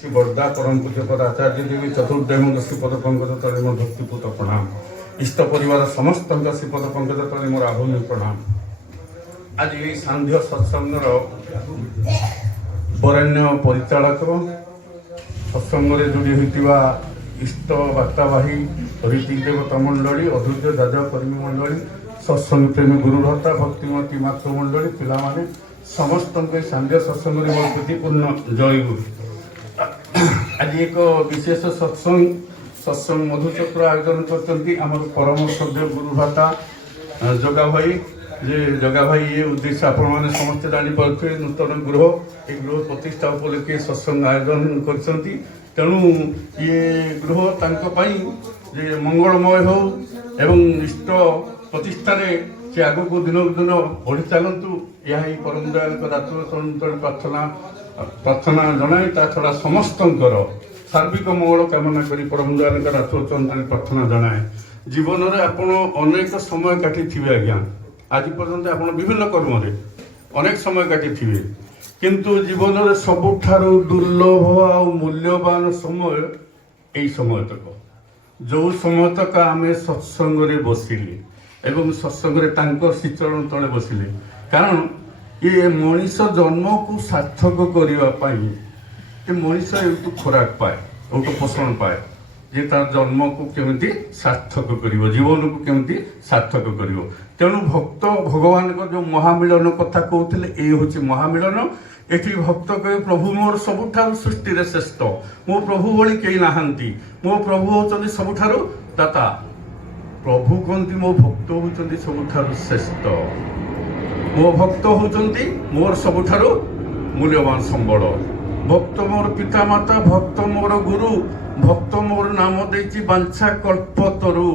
श्री बरदा परम पूज्य पद आचार्य देवी चतुर्देव श्रीपद पंकज तले मोर भक्तिपूत प्रणाम। इष्ट परिवार समस्त श्रीपद पंकज तले मोर आभूमि प्रणाम। आज ये सांध्य सत्संगर बरेण्य परिचालक सत्संग जोड़ी होता इष्ट बार्तावाही रीति देवता मंडली अधूर्य दादा कर्मी मंडली सत्संग प्रेमी गुरुभ्रता भक्तिमती मातृमंडली पिलाने समस्त सांध्य सत्संग मोर प्रीतिपूर्ण जय गुरु। आज एक विशेष सत्संग मधुचक्र आयोजन कर परम श्रद्धेय गुरुभ्राता जगा भाई जगा भाई ये उद्देश्य आपण मैंने समस्त जानीपे नूतन गृह एक गृह प्रतिष्ठा उपलक्षे सत्संग आयोजन कर तेणु ये गृह तांकपाई जे मंगलमय हो एवं इष्ट प्रतिष्ठा से आग को दिन दिन बढ़ी चलतु यह परम दयाल रात्र प्रार्थना जनाए ता छड़ा समस्त सार्विक मंगल कामना करी परम दयाल रात्र प्रार्थना जनाए। जीवन में आपण अनेक समय काटी थे आज्ञा आज पर्यंत आप विभिन्न कर्म अनेक समय काटी थे किंतु जीवन में सबुठारु दुर्लभ आ मूल्यवान समय यही समय तक जो समय तक आम सत्संग बसिले एवं सत्संग श्रीचरण तले बसिले कारण ये मनीष जन्म को सार्थक करने मनीष एक खोराक पाए एक पोषण पाए जे तार जन्म को केमिति सार्थक करिवो जीवन को केमिति सार्थक करिवो। तेणु भक्त भगवान को जो महामिलन कथा कहते ये हूँ महामिलन। एटी भक्त कहे प्रभु मोर सबुठारु सृष्टि रे श्रेष्ठ मो प्रभु भली केही नाहांती मो प्रभु होचंदी सबुठारु दाता प्रभु कहती मो भक्त होचंदी सबुठारु श्रेष्ठ मो भक्त होचंदी मोर सबुठारु मूल्यवान संबल भक्त मोर पिता माता भक्त मोर गुरु भक्त मोर नाम देची बांछा कल्पतरु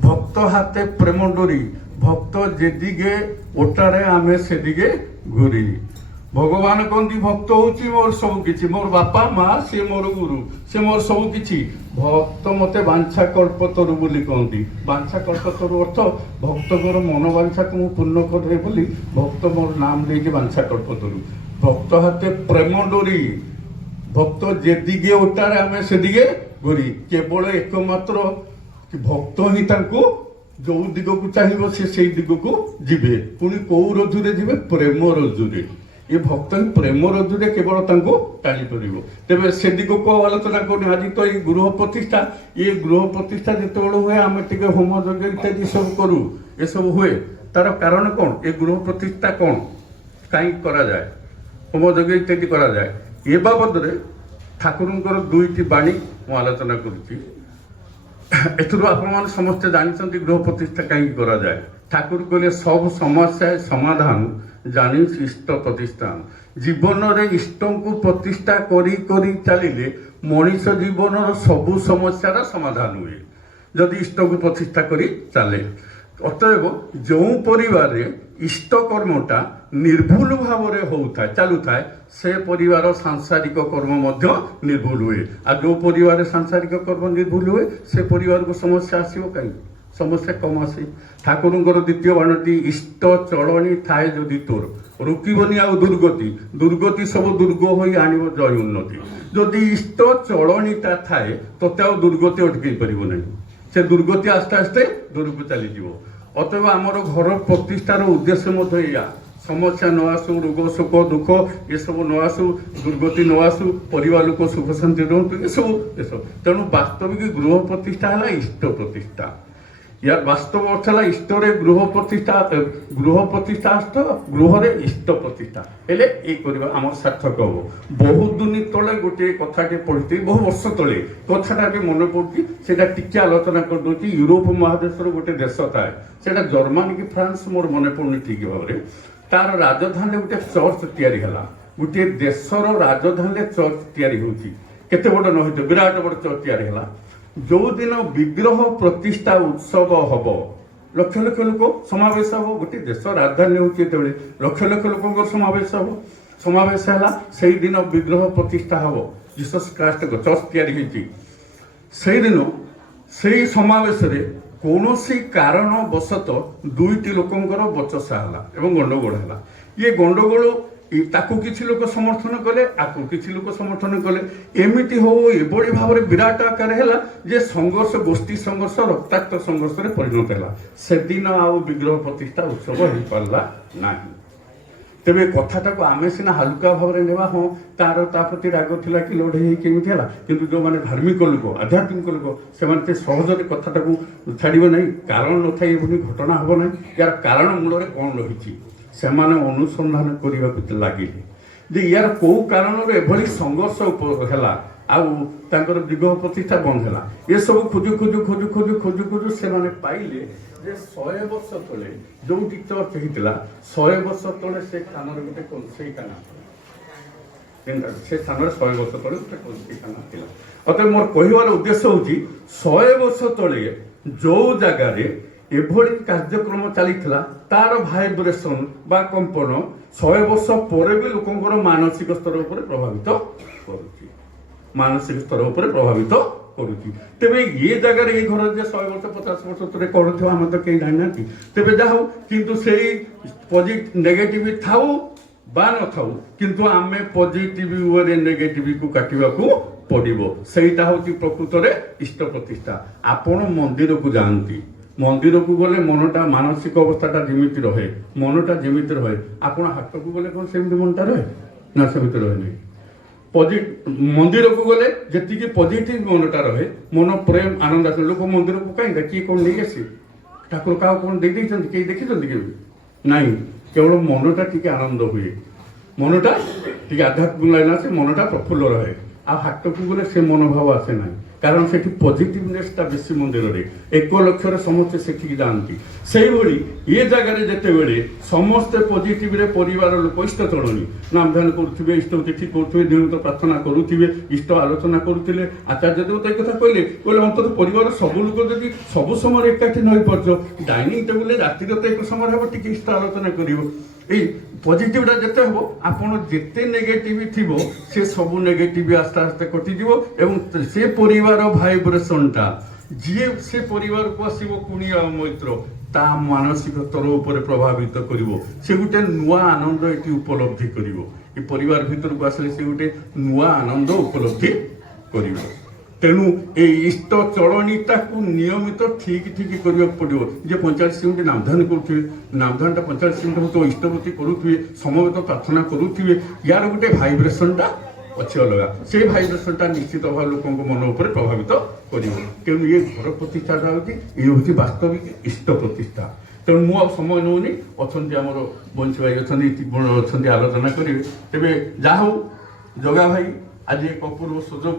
भक्त हाथे प्रेम डोरी भक्त जेदिगे ओटारे आमे सेदिगे घुरी भगवान कहती भक्त होची मोर सब किछि मोर बापा माँ से मोर गुरु से मोर सब किछि भक्त मते बांछा कल्पतरु बोली कहती बांछा कल्पतरु अर्थ भक्तर मनोबांछा को पूर्ण करे बोली भक्त मोर नाम देके बांछा कल्पतरु भक्त हाथे प्रेम डोरी भक्त जेदिगे ओटारे आमे सेदिगे घुरी केवल एकमात्र भक्त ही तांको जो दिग को चाहिए से दिग को जीवे पुणी कौ रजुरे जीवे प्रेम रजुरे ये भक्त ही प्रेम रजुरे केवल टाणी पार तेज से दिग को आलोचना कर आज तो ये गृह प्रतिष्ठा ये गृह प्रतिष्ठा जो हुए आम टे होम यज्ञ इत्यादि सब करूँ ये सब हुए तार कारण कौन ये गृह प्रतिष्ठा कौन कहीं करा जाए होम यज्ञ इत्यादि करा जाए ये बाबद ठाकुर दुईटी बाणी मु आलोचना करुच्ची एथुरु आपण समस्ते जानते गृह प्रतिष्ठा कहीं करा जाए ठाकुर कहले सब समस्या समाधान जानी इष्ट प्रतिष्ठान जीवन रे इष्ट को प्रतिष्ठा करी करी चलिले मनीष जीवन सबु समस्यार समाधान हुए जदि इष्ट को प्रतिष्ठा करी चले। अतएव जो परिवार इष्ट कर्मटा निर्भुल भाव होता चालू थाए से परिवार सांसारिक कर्म निर्भुल हुए आ जो परिवार सांसारिक कर्म निर्भुल हुए से परिवार को समस्या आसो कहीं समस्या कम आसे। ठाकुर द्वितीय बाणटी इष्ट चलनी थाए जदि तोर रुकबनी आ दुर्गति दुर्गति सब दुर्ग हो आण जय उन्नति जदि इष्ट चलनीटा थाए तोते आ दुर्गति अटकई पार ना से दुर्गति आस्ते आस्ते दूर को चलीज। अतएव आमर घर प्रतिष्ठार उद्देश्य या समस्या न आसू रोग शोक दुख ये सब न आसू दुर्गति न आसू परिवार लोक सुख शांति रुहतु ये सब तेणु वास्तविक गृह प्रतिष्ठा है इष्ट प्रतिष्ठा या वास्तव अर्थ है इष्ट गृह प्रतिष्ठा गृह रे इष्ट प्रतिष्ठा हेले ये करबा आमर सार्थक हो। बहुत दिन तले गोटे कथाटे पढ़ी बहु वर्ष तले कथाटा भी मन पड़ती से टिके आलोचना कर दूसरी यूरोप महादेश गोटे देश थाए से जर्मनी की फ्रांस मोर मन पड़नी ठीक भाव में तार राजधानी गोटे चर्च तैयारी है गोटे देशर राजधानी चर्च तैयारी होती केते बड़ न हो विराट बड़ चर्च तैयारी है जो दिन विग्रह प्रतिष्ठा उत्सव हम लक्ष लक्ष लोक समावेश हम गोटे देश राजधानी होती लक्ष लक्ष लोक समावेश हम समावेश है से दिन विग्रह प्रतिष्ठा हम जीसस क्राइस्ट चर्च तैयारी से दिन से समावेश कौन कारणवशत दुईटी लोकंर बचसा है गंडगोल है ये गंडगोल ତାକୁ କିଛି ଲୋକ ସମର୍ଥନ କଲେ, ଆକୁ କିଛି ଲୋକ ସମର୍ଥନ କଲେ। ଏମିତି ହଉ ଏଭଳି ଭାବରେ ବିରାଟ ଆକାର ହେଲା ଯେ ସଂଘର୍ଷ, ଗୋଷ୍ଠୀ ସଂଘର୍ଷ, ରକ୍ତାକ୍ତ ସଂଘର୍ଷରେ ପରିଣତ ହେଲା। ସେଦିନ ଆଉ ବିଗ୍ରହ ପ୍ରତିଷ୍ଠା ଉତ୍ସବ ହେଇପାରିଲା ନାହିଁ। ତେବେ କଥାଟାକୁ ଆମେ ସିନା ହାଲୁକା ଭାବରେ ନେବା, ହଁ ତାର ତା ପ୍ରତି ରାଗ ଥିଲା କି ଲଢ଼େଇ ହେଇ କେମିତି ହେଲା, କିନ୍ତୁ ଯେଉଁମାନେ ଧାର୍ମିକ ଲୋକ, ଆଧ୍ୟାତ୍ମିକ ଲୋକ, ସେମାନେ ସେ ସହଜରେ କଥାଟାକୁ ଛାଡ଼ିବେ ନାହିଁ। କାରଣ ନଥାଇ ଏଭଳି ଘଟଣା ହେବ ନାହିଁ। ୟାର କାରଣ ମୂଳରେ କ'ଣ ରହିଛି ସେମାନେ ଅନୁସନ୍ଧାନ କରିବାକୁ ଲାଗିଲେ ଯେ ୟାର କୋଉ କାରଣରୁ ଏଭଳି ସଂଘର୍ଷ ହେଲା ଆଉ ତାଙ୍କର ବିଗ୍ରହ ପ୍ରତିଷ୍ଠା ବନ୍ଦ ହେଲା। ଏସବୁ ଖୋଜୁ ଖୋଜୁ ଖୋଜୁ ଖୋଜୁ ଖୋଜୁ ଖୋଜୁ ସେମାନେ ପାଇଲେ ଯେ 100 ବର୍ଷ ତଳେ ଯୋଉଠି ଚର୍ଚ୍ଚ ହେଇଥିଲା, 100 ବର୍ଷ ତଳେ ସେ ସ୍ଥାନରେ ଗୋଟେ କଂସେଇଖାନା, ସେ ସ୍ଥାନରେ 100 ବର୍ଷ ତଳେ ଗୋଟେ କଂସେଇଖାନା ଥିଲା। ଅତଏବ ମୋର କହିବାର ଉଦ୍ଦେଶ୍ୟ ହେଉଛି 100 ବର୍ଷ ତଳେ ଯୋଉ ଜାଗାରେ ଏଭଳି କାର୍ଯ୍ୟକ୍ରମ ଚାଲିଥିଲା ତାର ଭାଇବ୍ରେସନ ବା କମ୍ପନ 100 ବର୍ଷ ପରେ ବି ଲୋକଙ୍କର ମାନସିକ ସ୍ତର ଉପରେ ପ୍ରଭାବିତ କରୁଛି, ମାନସିକ ସ୍ତର ଉପରେ ପ୍ରଭାବିତ କରୁଛି। ତେବେ ଏ ଜାଗାରେ ଏଇ ଘର ଯେ 100 ବର୍ଷ 50 ବର୍ଷ ତଳେ କରୁଥିବ ଆମେ ତ କେହି ଜାଣିନାହାନ୍ତି। ତେବେ ଯାହା ହଉ, କିନ୍ତୁ ସେଇ ନେଗେଟିଭ ଥାଉ ବା ନଥାଉ, କିନ୍ତୁ ଆମେ ପଜିଟିଭ ୱେରେ ନେଗେଟିଭକୁ କାଟିବାକୁ ପଡ଼ିବ। ସେଇଟା ହେଉଛି ପ୍ରକୃତରେ ଇଷ୍ଟ ପ୍ରତିଷ୍ଠା। ଆପଣ ମନ୍ଦିରକୁ ଯାଆନ୍ତି, ମନ୍ଦିରକୁ ଗଲେ ମନଟା, ମାନସିକ ଅବସ୍ଥାଟା ଯେମିତି ରହେ, ମନଟା ଯେମିତି ରହେ, ଆପଣ ହାଟକୁ ଗଲେ କ'ଣ ସେମିତି ମନଟା ରହେ ନା? ସେମିତି ରହେ ନାହିଁ। ମନ୍ଦିରକୁ ଗଲେ ଯେତିକି ପଜିଟିଭ ମନଟା ରହେ, ମନ ପ୍ରେମ ଆନନ୍ଦ ଆସେ। ଲୋକ ମନ୍ଦିରକୁ କାହିଁକି କିଏ କ'ଣ ନେଇ ଆସେ? ଠାକୁର କାହାକୁ କ'ଣ ଦେଇଦେଇଛନ୍ତି? କେହି ଦେଖିଛନ୍ତି କେବେ? ନାଇଁ, କେବଳ ମନଟା ଟିକେ ଆନନ୍ଦ ହୁଏ, ମନଟା ଟିକେ ଆଧ୍ୟାତ୍ମିକ ଲାଇନ୍ ଆସେ, ମନଟା ପ୍ରଫୁଲ୍ଲ ରହେ। ଆଉ ହାଟକୁ ଗଲେ ସେ ମନୋଭାବ ଆସେ ନାହିଁ, କାରଣ ସେଠି ପଜିଟିଭନେସଟା ବେଶୀ ମନ୍ଦିରରେ। 1 ଲକ୍ଷରେ ସମସ୍ତେ ସେଠିକି ଯାଆନ୍ତି। ସେଇଭଳି ଏ ଜାଗାରେ ଯେତେବେଳେ ସମସ୍ତେ ପଜିଟିଭରେ, ପରିବାର ଲୋକ ଇଷ୍ଟ ଚଳଣି ନାମଧ୍ୟାନ କରୁଥିବେ, ଇଷ୍ଟ ତିଥି କରୁଥିବେ, ନିୟମିତ ପ୍ରାର୍ଥନା କରୁଥିବେ, ଇଷ୍ଟ ଆଲୋଚନା କରୁଥିଲେ, ଆଚାର୍ଯ୍ୟ ଦେବତା ଏ କଥା କହିଲେ ଅନ୍ତତଃ ପରିବାର ସବୁ ଲୋକ ଯଦି ସବୁ ସମୟରେ ଏକାଠି ନ ହୋଇପାରୁଛ, ଡାଇନିଂ ଟେବୁଲରେ ରାତିରେ ତ ଏକ ସମୟ ହେବ ଟିକେ ଇଷ୍ଟ ଆଲୋଚନା କରିବ। এই পজিটিভটা যেতে হব, আপনার যেতে নেগেটিভ থিব সে সবু নেগেটিভ আস্তে আস্তে কটিযোগ এবং সে পরিবার ভাইব্রেসনটা যিয়ে সে পরিবারକୁ আসব কুণিয়া মৈত্র তা মানসিক স্তর উপরে প্রভাবিত করব। সে গোটে নূয়া আনন্দ এটি উপলব্ধি করব। এই পরিবার ভিতরକୁ আসলে সে গোটে নূয়া আনন্দ উপলব্ধি করব। তেণু এই ইষ্ট চলনীটাকে নিয়মিত ঠিক ঠিক করা পড়ব। যে 45 মিনিট নামধান করুথিবে, নামধানটা 45 মিনিট হতো ইষ্টপতি করুথিবে, সমবেত প্রার্থনা করুথিবে, ইয়ার গোটে ভাইব্রেসনটা ଅଛି ଅଲଗା। ସେଇ ଭାଇବ୍ରେସନଟା ନିଶ୍ଚିତ ଭାବେ ଲୋକଙ୍କ ମନ ଉପରେ ପ୍ରଭାବିତ କରିବ। ତେଣୁ ଏ ଘର ପ୍ରତିଷ୍ଠାଟା ହେଉଛି, ଇଏ ହେଉଛି ବାସ୍ତବିକ ଇଷ୍ଟ ପ୍ରତିଷ୍ଠା। ତେଣୁ ମୁଁ ଆଉ ସମୟ ନେଉନି, ଅଛନ୍ତି ଆମର ବଂଶୀ ଭାଇ ଅଛନ୍ତି, ଅଛନ୍ତି ଆଲୋଚନା କରିବେ। ତେବେ ଯାହା ହଉ ଜଗା ଭାଇ ଆଜି ଏକ ଅପୂର୍ବ ସୁଯୋଗ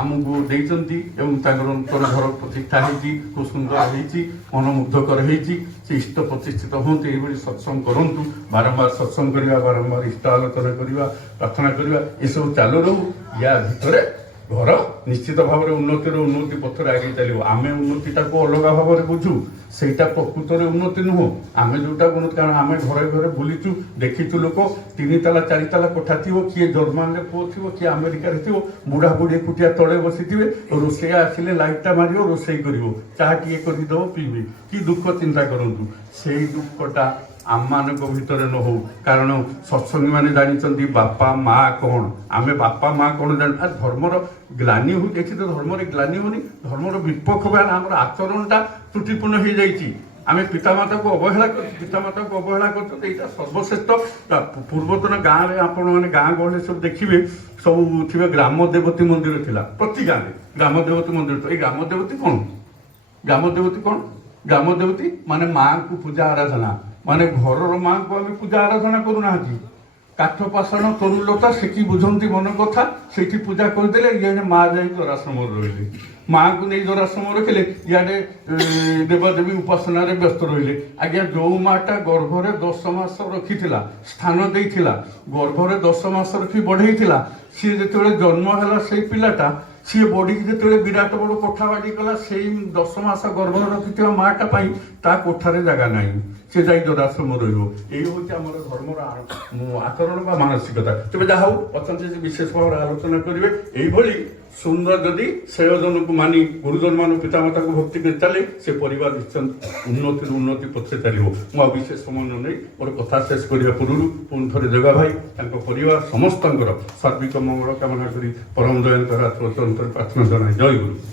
ଆମକୁ ଦେଇଛନ୍ତି ଏବଂ ତାଙ୍କର ନୂତନ ଘର ପ୍ରତିଷ୍ଠା ହେଇଛି, ଖୁବ ସୁନ୍ଦର ହେଇଛି, ମନମୁଗ୍ଧକର ହେଇଛି। ସେ ଇଷ୍ଟ ପ୍ରତିଷ୍ଠିତ ହୁଅନ୍ତୁ, ଏଇଭଳି ସତ୍ସଙ୍ଗ କରନ୍ତୁ, ବାରମ୍ବାର ସତ୍ସଙ୍ଗ କରିବା, ବାରମ୍ବାର ଇଷ୍ଟ ଆଲୋଚନା କରିବା, ପ୍ରାର୍ଥନା କରିବା, ଏସବୁ ଚାଲୁ ରହୁ। ୟା ଭିତରେ ଘର ନିଶ୍ଚିତ ଭାବରେ ଉନ୍ନତିର ଉନ୍ନତି ପଥରେ ଆଗେଇ ଚାଲିବ। ଆମେ ଉନ୍ନତିଟାକୁ ଅଲଗା ଭାବରେ ବୁଝୁ, ସେଇଟା ପ୍ରକୃତରେ ଉନ୍ନତି ନୁହଁ। ଆମେ ଯୋଉଟା ଉନ୍ନତି, କାରଣ ଆମେ ଘରେ ଘରେ ବୁଲିଛୁ, ଦେଖିଛୁ ଲୋକ 3 ତାଲା 4 ତାଲା କୋଠା ଥିବ, କିଏ ଜର୍ମାନରେ ପୁଅ ଥିବ, କିଏ ଆମେରିକାରେ ଥିବ, ବୁଢ଼ା ବୁଢ଼ୀ ଏକୁଟିଆ ତଳେ ବସିଥିବେ, ରୋଷେଇଆ ଆସିଲେ ଲାଇଟଟା ମାରିବ, ରୋଷେଇ କରିବ, ଚାହା ଟିକେ କରିଦେବ, ପିଇବେ। କି ଦୁଃଖ ଚିନ୍ତା କରନ୍ତୁ। ସେଇ ଦୁଃଖଟା ଆମମାନଙ୍କ ଭିତରେ ନ ହଉ, କାରଣ ସତ୍ସଙ୍ଗୀ ମାନେ ଜାଣିଛନ୍ତି ବାପା ମା କ'ଣ, ଆମେ ବାପା ମା କ'ଣ ଜାଣୁ। ଆଉ ଧର୍ମର ଗ୍ଲାନି ହଉ, ଏଠି ତ ଧର୍ମରେ ଗ୍ଲାନି ହଉନି, ଧର୍ମର ବିପକ୍ଷ ବାହାନ ଆମର ଆଚରଣଟା ତ୍ରୁଟିପୂର୍ଣ୍ଣ ହେଇଯାଇଛି। ଆମେ ପିତାମାତାକୁ ଅବହେଳା କରୁଛୁ, ପିତାମାତାକୁ ଅବହେଳା କରୁଛନ୍ତି, ଏଇଟା ସର୍ବଶ୍ରେଷ୍ଠ। ପୂର୍ବତନ ଗାଁରେ ଆପଣମାନେ ଗାଁ ଗହଳି ସବୁ ଦେଖିବେ, ସବୁ ଥିବେ ଗ୍ରାମ ଦେବତୀ ମନ୍ଦିର ଥିଲା, ପ୍ରତି ଗାଁରେ ଗ୍ରାମ ଦେବତୀ ମନ୍ଦିର। ଏଇ ଗ୍ରାମ ଦେବତୀ କ'ଣ? ଗ୍ରାମ ଦେବତୀ କ'ଣ? ଗ୍ରାମ ଦେବତୀ ମାନେ ମାଙ୍କୁ ପୂଜା ଆରାଧନା, ମାନେ ଘରର ମାଙ୍କୁ ଆମେ ପୂଜା ଆରାଧନା କରୁନାହାନ୍ତି। କାଠ ପାଷାଣ ତରୁଲତା ସେଠି ବୁଝନ୍ତି ମନ କଥା, ସେଇଠି ପୂଜା କରିଦେଲେ, ଇଆଡ଼େ ମା ଯାଇ ଦରାଶ୍ରମରେ ରହିଲେ, ମାଙ୍କୁ ନେଇ ଦରାଶ୍ରମ ରଖିଲେ, ଇଆଡ଼େ ଦେବାଦେବୀ ଉପାସନାରେ ବ୍ୟସ୍ତ ରହିଲେ। ଆଜ୍ଞା, ଯୋଉ ମାଟା ଗର୍ଭରେ 10 ମାସ ରଖିଥିଲା, ସ୍ଥାନ ଦେଇଥିଲା, ଗର୍ଭରେ 10 ମାସ ରଖି ବଢ଼େଇଥିଲା, ସିଏ ଯେତେବେଳେ ଜନ୍ମ ହେଲା ସେଇ ପିଲାଟା, ସିଏ ବଢ଼ିକି ଯେତେବେଳେ ବିରାଟ ବଡ଼ କୋଠା ବାଡ଼ି କଲା, ସେଇ 10 ମାସ ଗର୍ଭରେ ରଖିଥିବା ମାଟା ପାଇଁ ତା କୋଠାରେ ଜାଗା ନାହିଁ। ସେ ଯାଇ ଯଦାଶ୍ରମ ରହିବ। ଏଇ ହେଉଛି ଆମର ଧର୍ମର ଆଚରଣ ବା ମାନସିକତା। ତେବେ ଯାହା ହଉ ଅଛନ୍ତି ଯେ ବିଶେଷ ଭାବରେ ଆଲୋଚନା କରିବେ। ଏଇଭଳି ସୁନ୍ଦର ଯଦି ସେୟଜନକୁ ମାନି ଗୁରୁଜନମାନଙ୍କୁ ପିତାମାତାକୁ ଭକ୍ତି କରି ଚାଲେ ସେ ପରିବାର ନିଶ୍ଚୟ ଉନ୍ନତିରୁ ଉନ୍ନତି ପଛରେ ଚାଲିବ। ମୁଁ ଆଉ ବିଶେଷ ସମୟ ନ ନେଇ ମୋର କଥା ଶେଷ କରିବା ପୂର୍ବରୁ ପୁଣି ଥରେ ଜଗା ଭାଇ ତାଙ୍କ ପରିବାର ସମସ୍ତଙ୍କର ସାର୍ବିକ ମଙ୍ଗଳ କାମନା କରି ପରମ ଦୟାଙ୍କର ପ୍ରାର୍ଥନା ଜଣାଏ। ଜୟ ଗୁରୁ।